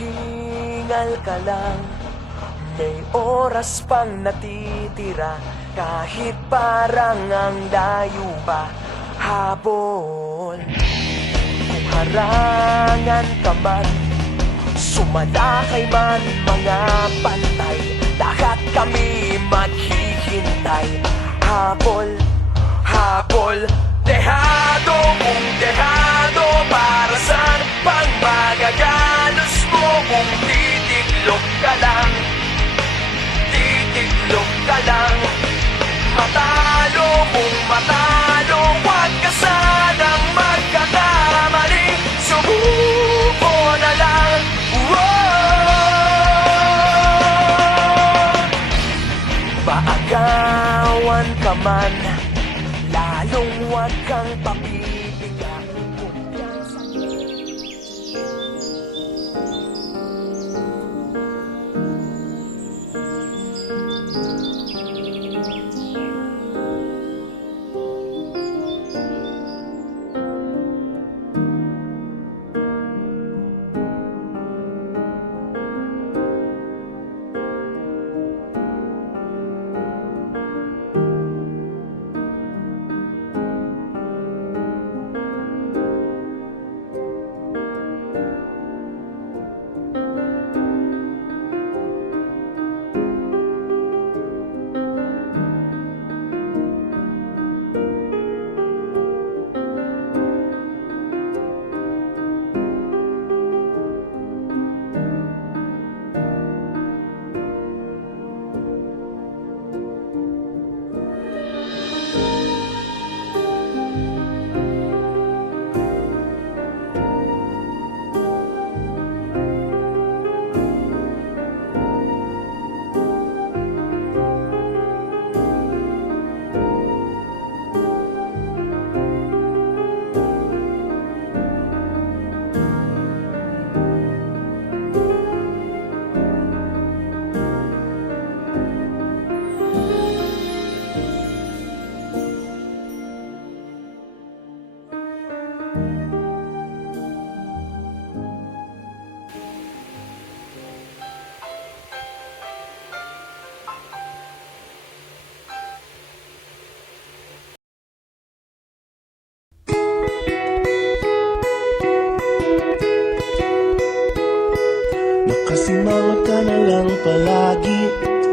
Maghingal ka lang, may oras pang natitira. Kahit parang ang layo pa, habol. Kung harangan ka man, sumalakay man mga pantay, lahat kami maghihintay. Habol, habol, dehado kung dehado. Para saan pang magagalos mo kung titiklop ka lang? Titiklop ka lang. Matalo kung matalo, huwag ka sanang magkakamali. Subuko na lang. Paagawan ka man, lalong huwag kang papibigan. Nakasimangot ka na lang palagi,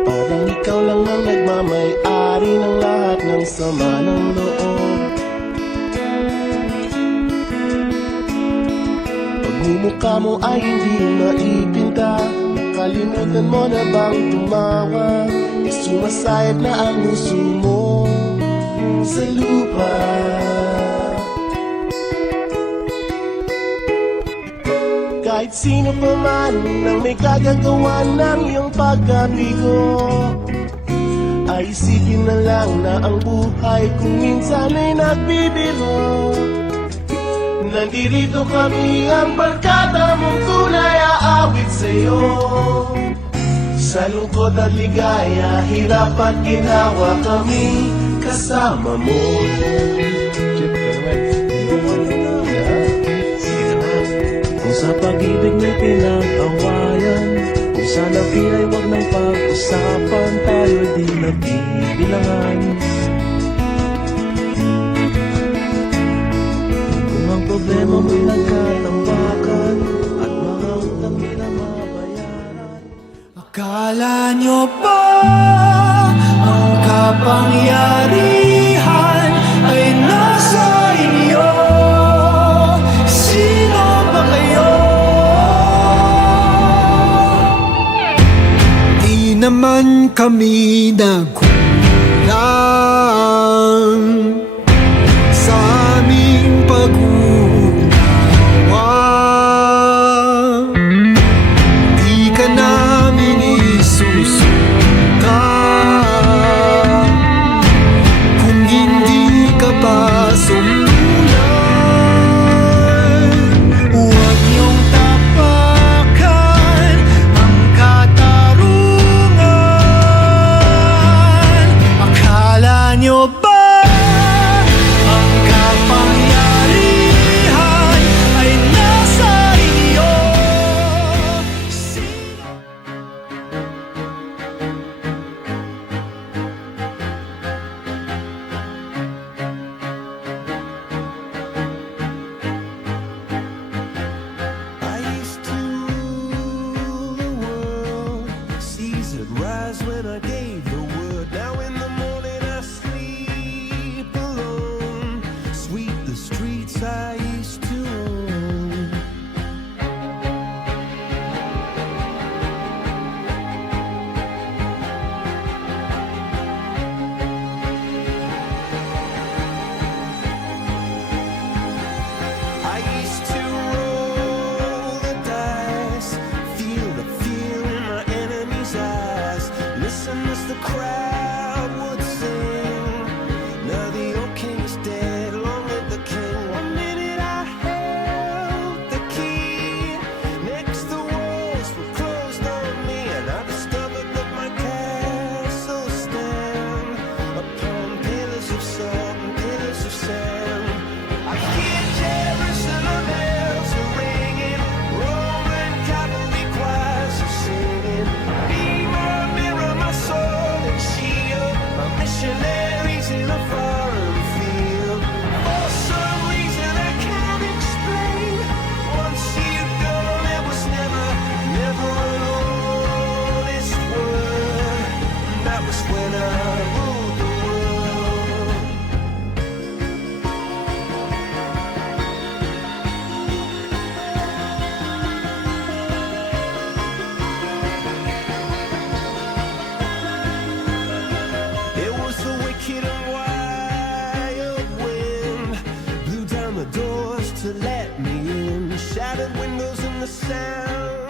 parang ikaw lang ang nagmamay-ari ng lahat ng sama ng loob. Pagmumukha mo ay hindi maipinta, nakalimutan mo na bang tumawa? E sumasayad na ang puso mo sa lupa. Kahit sino pa man ang may kagagawa ng iyong pagkabigo, ay isipin na lang na ang buhay kung minsan ay nagbibiro. Nandito kami ang barkada mong tunay aawit sa'yo. Sa lungkot at ligaya, hirap at ginawa kami kasama mo. Sa pag-ibig may pinag-awayan, kung sa labi ay huwag nang pag-usapan, tayo'y di nagbibilangan. Kung ang problema mo'y nagkatambakan, at mga utang di na mabayaran. Akala nyo ba ang kapangyarihan ay nasa inyo? Sino ba kayo? Di naman kami nagkulang sa aming pag-unawa. Di ka namin isusuka kung hindi ka pa sumulan. Huwag niyong tapakan ang katarungan. when I ruled the world. It was the wicked and wild wind blew down the doors to let me in, shattered windows and the sound